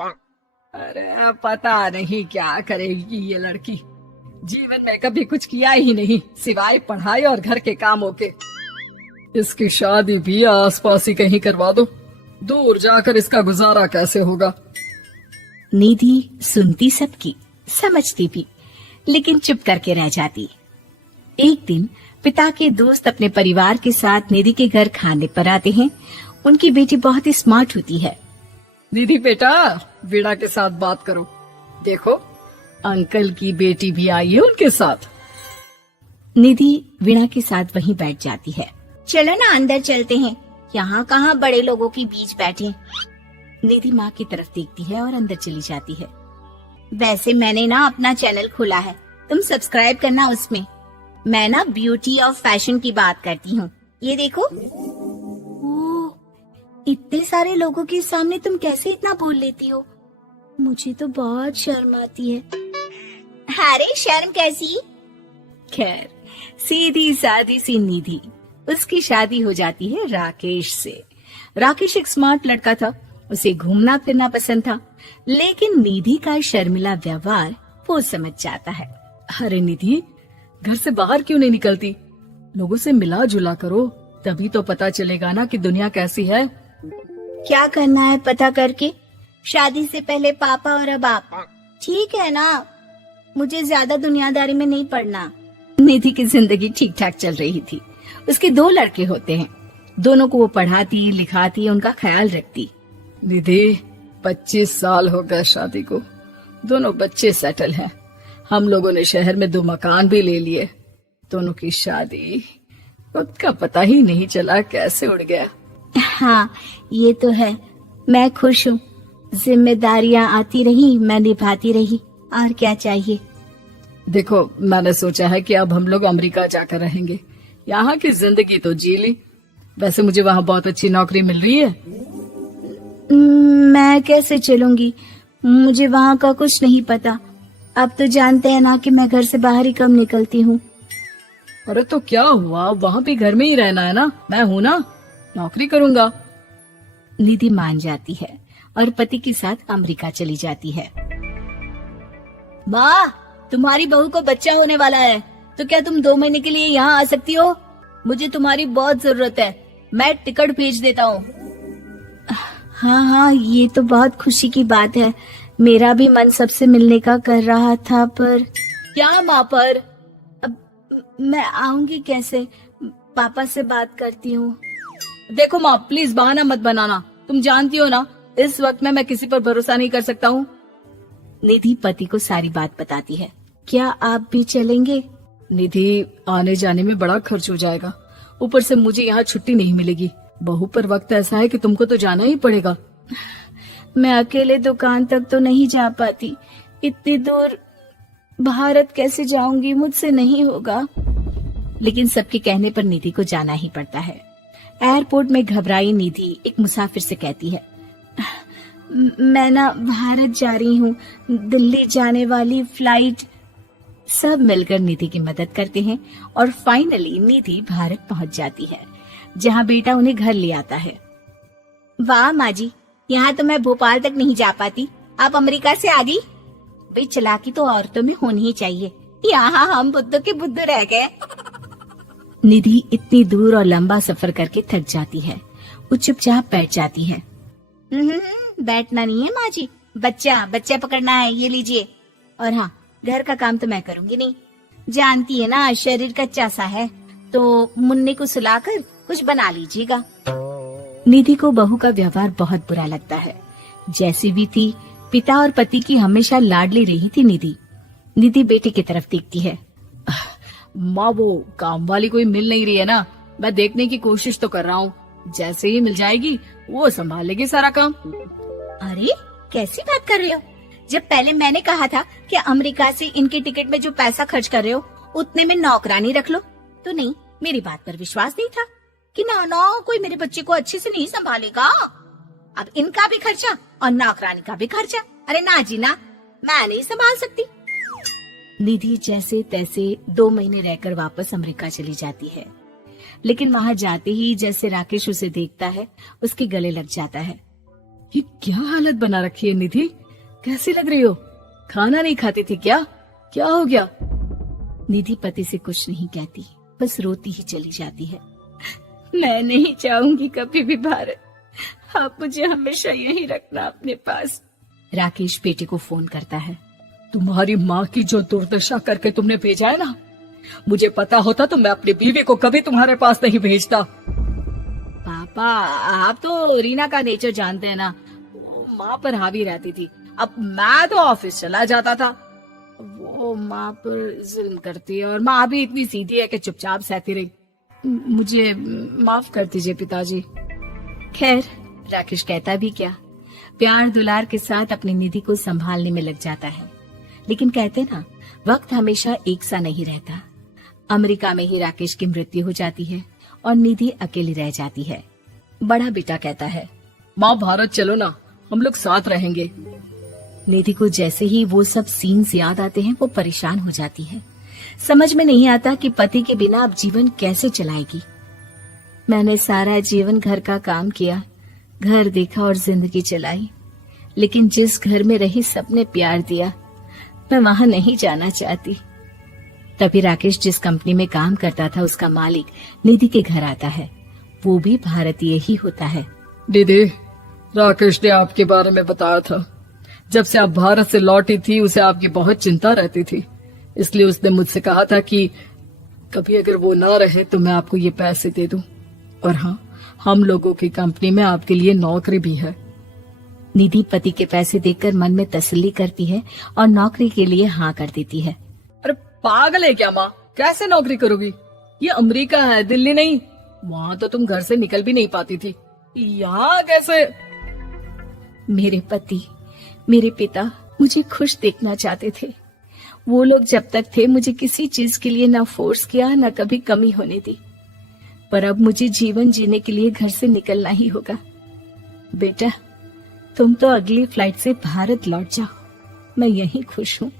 अरे पता नहीं क्या करेगी ये लड़की। जीवन में कभी कुछ किया ही नहीं सिवाय पढ़ाई और घर के कामों के। इसकी शादी भी आसपास ही कहीं करवा दो, दूर जाकर इसका गुजारा कैसे होगा। निधि सुनती सबकी, समझती भी, लेकिन चुप करके रह जाती। एक दिन पिता के दोस्त अपने परिवार के साथ निधि के घर खाने पर आते हैं। उनकी बेटी बहुत ही स्मार्ट होती है। दीदी बेटा, वीणा के साथ बात करो। देखो अंकल की बेटी भी आई है उनके साथ। निधि वीणा के साथ वहीं बैठ जाती है। चलो ना अंदर चलते हैं, यहाँ कहाँ बड़े लोगों के बीच बैठे। निधि माँ की तरफ देखती है और अंदर चली जाती है। वैसे मैंने ना अपना चैनल खोला है, तुम सब्सक्राइब करना उसमें। मैं ना ब्यूटी और फैशन की बात करती हूँ। ये देखो। ओह, इतने सारे लोगों के सामने तुम कैसे इतना बोल लेती हो? मुझे तो बहुत शर्म आती है। अरे शर्म कैसी? खैर, सीधी सादी सी निधि, उसकी शादी हो जाती है राकेश से। राकेश एक स्मार्ट लड़का था, उसे घूमना फिरना पसंद था, लेकिन निधि का शर्मिला व्यवहार वो समझ जाता है। अरे निधि, घर से बाहर क्यों नहीं निकलती? लोगों से मिला जुला करो, तभी तो पता चलेगा ना कि दुनिया कैसी है। क्या करना है पता करके? शादी से पहले पापा और अब आप। ठीक है ना, मुझे ज्यादा दुनियादारी में नहीं पड़ना। निधि की जिंदगी ठीक ठाक चल रही थी। उसके 2 लड़के होते हैं, दोनों को वो पढ़ाती लिखाती, उनका ख्याल रखती। निधि 25 साल हो गए शादी को, दोनों बच्चे सेटल हैं। हम लोगों ने शहर में 2 मकान भी ले लिए। दोनों की शादी खुद का पता ही नहीं चला कैसे उड़ गया। हाँ ये तो है, मैं खुश हूँ। जिम्मेदारियाँ आती रही, मैं निभाती रही, और क्या चाहिए। देखो मैंने सोचा है कि अब हम लोग अमेरिका जाकर रहेंगे। यहाँ की जिंदगी तो जी ली, वैसे मुझे वहाँ बहुत अच्छी नौकरी मिल रही है। मैं कैसे चलूंगी, मुझे वहाँ का कुछ नहीं पता। अब तो जानते हैं ना कि मैं घर से बाहर ही कम निकलती हूँ। अरे तो क्या हुआ, वहाँ भी घर में ही रहना है ना, मैं हूँ ना, नौकरी करूँगा। निधि मान जाती है और पति के साथ अमेरिका चली जाती है। माँ, तुम्हारी बहू को बच्चा होने वाला है, तो क्या तुम 2 महीने के लिए यहाँ आ सकती हो? मुझे तुम्हारी बहुत जरूरत है, मैं टिकट भेज देता हूँ। हाँ हाँ, ये तो बहुत खुशी की बात है। मेरा भी मन सबसे मिलने का कर रहा था, पर क्या माँ पर? अब मैं आऊंगी कैसे? पापा से बात करती हूँ। देखो माँ, प्लीज बहाना मत बनाना, तुम जानती हो ना इस वक्त में मैं किसी पर भरोसा नहीं कर सकता हूँ। निधि पति को सारी बात बताती है। क्या आप भी चलेंगे? निधि, आने जाने में बड़ा खर्च हो जाएगा, ऊपर से मुझे यहाँ छुट्टी नहीं मिलेगी। बहू पर वक्त ऐसा है कि तुमको तो जाना ही पड़ेगा। मैं अकेले दुकान तक तो नहीं जा पाती, इतनी दूर भारत कैसे जाऊंगी, मुझसे नहीं होगा। लेकिन सबके कहने पर निधि को जाना ही पड़ता है। एयरपोर्ट में घबराई निधि एक मुसाफिर से कहती है, मैं ना भारत जा रही हूँ, दिल्ली जाने वाली फ्लाइट। सब मिलकर निधि की मदद करते हैं और फाइनली निधि भारत पहुंच जाती है, जहाँ बेटा उन्हें घर ले आता है। वाह माँ जी, यहाँ तो मैं भोपाल तक नहीं जा पाती, आप अमेरिका से आ गई। भाई चालाकी तो औरतों में होनी ही चाहिए, यहाँ हम बुद्धू के बुद्धू रह गए। निधि इतनी दूर और लंबा सफर करके थक जाती है, वो चुपचाप बैठ जाती है। बैठना नहीं है माँ जी, बच्चा पकड़ना है, ये लीजिए। और हाँ, घर का काम तो मैं करूंगी नहीं, जानती है ना शरीर कच्चा सा है, तो मुन्ने को सुलाकर कुछ बना लीजिएगा। निधि को बहू का व्यवहार बहुत बुरा लगता है। जैसी भी थी, पिता और पति की हमेशा लाडली रही थी निधि। निधि बेटे की तरफ देखती है। माँ, वो काम वाली कोई मिल नहीं रही है ना, मैं देखने की कोशिश तो कर रहा हूँ, जैसे ही मिल जाएगी वो संभाल लेगी सारा काम। अरे कैसी बात कर रहे हो? जब पहले मैंने कहा था कि अमेरिका से इनके टिकट में जो पैसा खर्च कर रहे हो उतने में नौकरानी रख लो, तो नहीं, मेरी बात पर विश्वास नहीं था कि ना कोई मेरे बच्चे को अच्छे से नहीं संभालेगा। अब इनका भी खर्चा और नौकरानी का भी खर्चा, अरे ना जी ना, मैं नहीं संभाल सकती। निधि जैसे तैसे 2 महीने रहकर वापस अमेरिका चली जाती है, लेकिन वहां जाते ही जैसे राकेश उसे देखता है, उसके गले लग जाता है। ये क्या हालत बना रखी है निधि, कैसी लग रही हो? खाना नहीं खाती थी क्या? क्या हो गया? निधि पति से कुछ नहीं कहती, बस रोती ही चली जाती है। मैं नहीं चाहूंगी कभी भी भारत, आप मुझे हमेशा यहीं रखना अपने पास। राकेश बेटे को फोन करता है। तुम्हारी माँ की जो दुर्दशा करके तुमने भेजा है ना, मुझे पता होता तो मैं अपनी बीवी को कभी तुम्हारे पास नहीं भेजता। पापा, आप तो रीना का नेचर जानते हैं ना, वो माँ पर हावी रहती थी। अब मैं तो ऑफिस चला जाता था, वो माँ पर जुल्म करती है, और माँ भी इतनी सीधी है कि चुपचाप सहती रही। मुझे माफ कर दीजिए पिताजी। खैर, राकेश कहता भी क्या, प्यार दुलार के साथ अपनी निधि को संभालने में लग जाता है। लेकिन कहते ना, वक्त हमेशा एक सा नहीं रहता। अमेरिका में ही राकेश की मृत्यु हो जाती है और निधि अकेली रह जाती है। बड़ा बेटा कहता है, माँ भारत चलो ना, हम लोग साथ रहेंगे। निधि को जैसे ही वो सब सीन्स याद आते हैं वो परेशान हो जाती है। समझ में नहीं आता कि पति के बिना अब जीवन कैसे चलाएगी। मैंने सारा जीवन घर का काम किया, घर देखा और जिंदगी चलाई, लेकिन जिस घर में रही सबने प्यार दिया, मैं वहां नहीं जाना चाहती। तभी राकेश जिस कंपनी में काम करता था उसका मालिक निधि के घर आता है। वो भी भारतीय ही होता है। दीदी, राकेश ने आपके बारे में बताया था। जब से आप भारत से लौटी थी उसे आपकी बहुत चिंता रहती थी, इसलिए उसने मुझसे कहा था कि कभी अगर वो ना रहे तो मैं आपको ये पैसे दे दूं। और हाँ, हम लोगों की कंपनी में आपके लिए नौकरी भी है। निधि पति के पैसे देखकर मन में तसल्ली करती है और नौकरी के लिए हाँ कर देती है। अरे पागल है क्या माँ, कैसे नौकरी करोगी? ये अमेरिका है, दिल्ली नहीं। वहाँ तो तुम घर से निकल भी नहीं पाती थी, यहाँ कैसे? मेरे पति, मेरे पिता मुझे खुश देखना चाहते थे। वो लोग जब तक थे मुझे किसी चीज के लिए ना फोर्स किया, ना कभी कमी होने दी। पर अब मुझे जीवन जीने के लिए घर से निकलना ही होगा। बेटा, तुम तो अगली फ्लाइट से भारत लौट जाओ, मैं यहीं खुश हूँ।